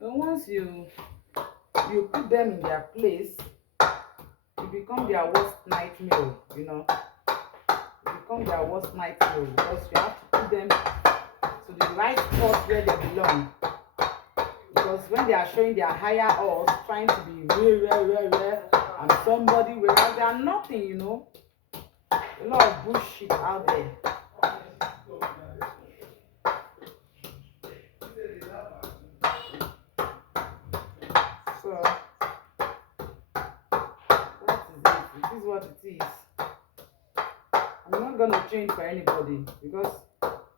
And once you put them in their place, you become their worst nightmare, you know. You become their worst nightmare because you have to put them to the right spot where they belong. Because when they are showing their higher us, trying to be rare, and somebody, whereas they are nothing, you know. A lot of bullshit out there. So that is it. It is what it is. I'm not gonna change for anybody because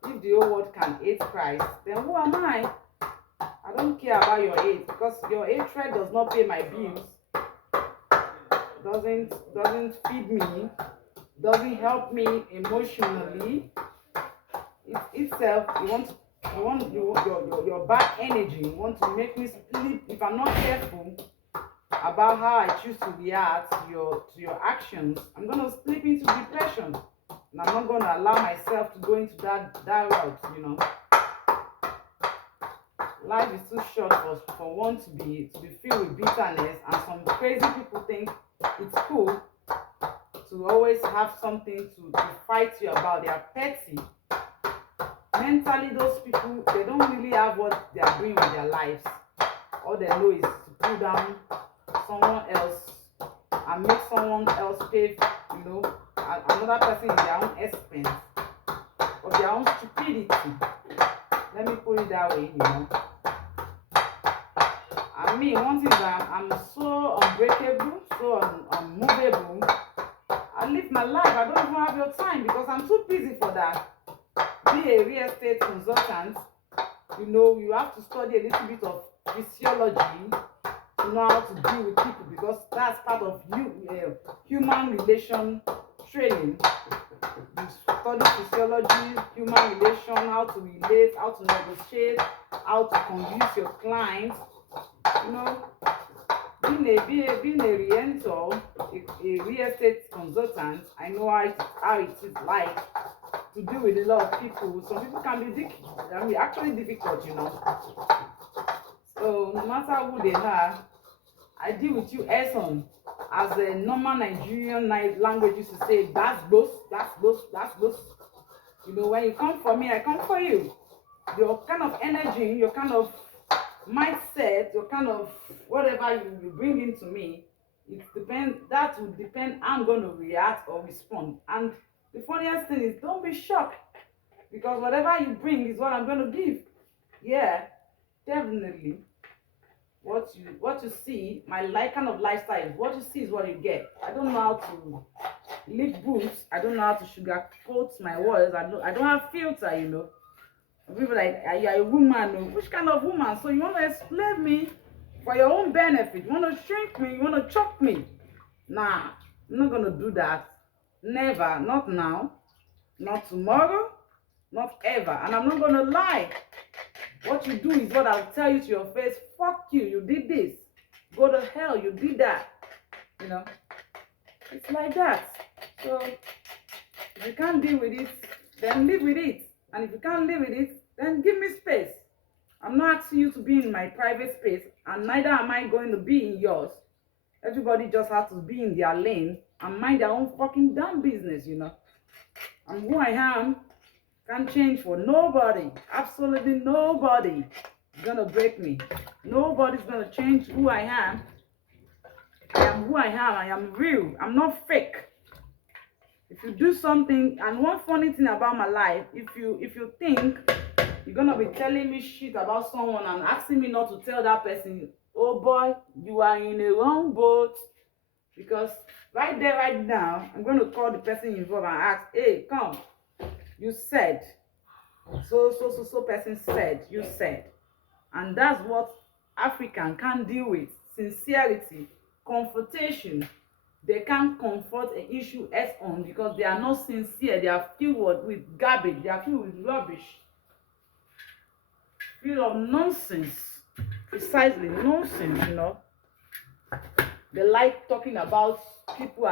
if the whole world can hate Christ, then who am I? I don't care about your hate because your hatred does not pay my bills, doesn't feed me, doesn't help me emotionally. It itself, your bad energy. You want to make me sleep if I'm not careful about how I choose to react to your actions. I'm gonna slip into depression, and I'm not gonna allow myself to go into that route. You know, life is too short for one to be filled with bitterness, and some crazy people think it's cool to always have something to fight you about. They are petty. Mentally, those people, they don't really have what they are doing with their lives. All they know is to pull down someone else and make someone else pay, you know, another person in their own expense of their own stupidity. Let me put it that way, you know. I mean, one thing that I'm so unbreakable, so unmovable. I live my life. I don't even have your time because I'm too busy for that. Be a real estate consultant, you know, you have to study a little bit of physiology to know how to deal with people because that's part of human relation training. You study physiology, human relation, how to relate, how to negotiate, how to convince your clients. You know, being a realtor, a real estate consultant, I know how it is like to deal with a lot of people. Some people can be actually difficult, you know. So no matter who they are, I deal with you as on as a normal Nigerian language used to say, that's boss, that's boss, that's boss. You know, when you come for me, I come for you. Your kind of energy, your kind of mindset, your kind of whatever you bring into me, that will depend how I'm going to react or respond. And the funniest thing is, don't be shocked because whatever you bring is what I'm going to give. Yeah, definitely. What you see, my kind of lifestyle is what you see is what you get. I don't know how to lick boots. I don't know how to sugarcoat my words. I don't have filter, you know. People like, you're a woman. Oh. Which kind of woman? So you want to explain me for your own benefit? You want to shrink me? You want to choke me? Nah, I'm not gonna do that. Never. Not now. Not tomorrow. Not ever. And I'm not gonna lie. What you do is what I'll tell you to your face. Fuck you. You did this. Go to hell. You did that. You know. It's like that. So if you can't deal with it, then live with it. And if you can't live with it, then give me space. I'm not asking you to be in my private space, and neither am I going to be in yours. Everybody just has to be in their lane and mind their own fucking damn business, you know. And who I am can't change for nobody. Absolutely nobody is gonna break me. Nobody's gonna change who I am. I am who I am. I am real. I'm not fake. If you do something, and one funny thing about my life, if you think you're gonna be telling me shit about someone and asking me not to tell that person, oh boy, you are in a wrong boat. Because right there, right now, I'm going to call the person involved and ask, hey, come, you said, so person said, you said. And that's what African can't deal with. Sincerity, confrontation. They can't confront an issue as on because they are not sincere. They are filled with garbage. They are filled with rubbish. Filled of nonsense. Precisely nonsense, you know. They like talking about people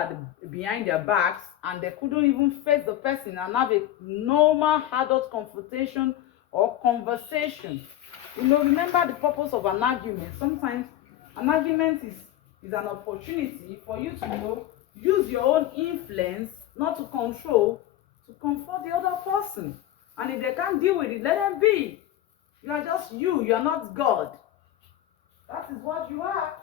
behind their backs, and they couldn't even face the person and have a normal adult confrontation or conversation. You know, remember the purpose of an argument. Sometimes an argument is an opportunity for you to, you know, use your own influence, not to control, to comfort the other person. And if they can't deal with it, let them be. You are just you. You are not God. That is what you are.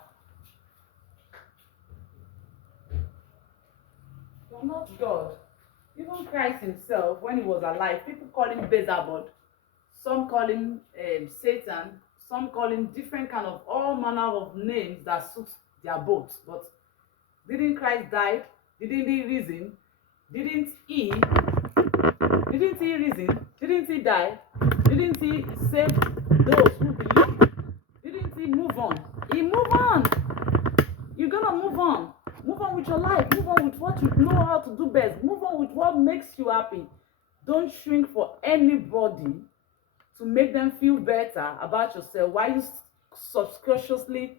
You are not God. Even Christ himself, when he was alive, people call him Beelzebub. Some call him Satan. Some call him different kind of all manner of names that suit their boats. But didn't Christ die? Didn't he reason? Didn't he? Didn't he reason? Didn't he die? Didn't he save those who believe? Didn't he move on? He moved on. You're gonna move on. Move on with your life. Move on with what you know how to do best. Move on with what makes you happy. Don't shrink for anybody to make them feel better about yourself while you subconsciously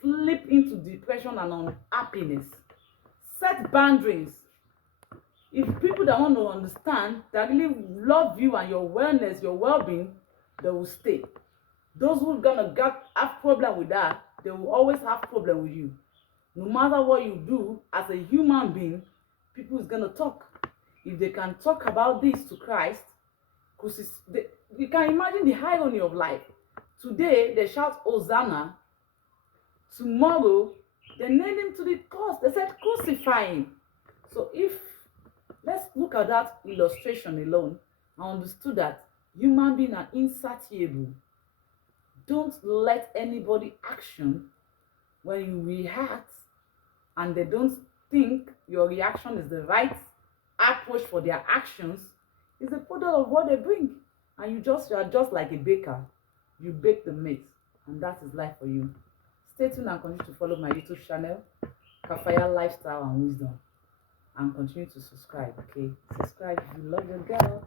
slip into depression and unhappiness. Set boundaries. If people that want to understand, that really love you and your wellness, your well-being, they will stay. Those who are gonna have problem with that, they will always have problem with you. No matter what you do as a human being, people is gonna talk. If they can talk about this to Christ, because you can imagine the irony of life. Today they shout Hosanna. Tomorrow they nailed him to the cross. They said crucify him. So if let's look at that illustration alone, I understood that human beings are insatiable. Don't let anybody action when you react and they don't think your reaction is the right approach for their actions. Is a product of what they bring. And you are just like a baker. You bake the mix. And that is life for you. Stay tuned and continue to follow my YouTube channel, Kafaya Lifestyle and Wisdom. And continue to subscribe, okay? Subscribe if you love your girl.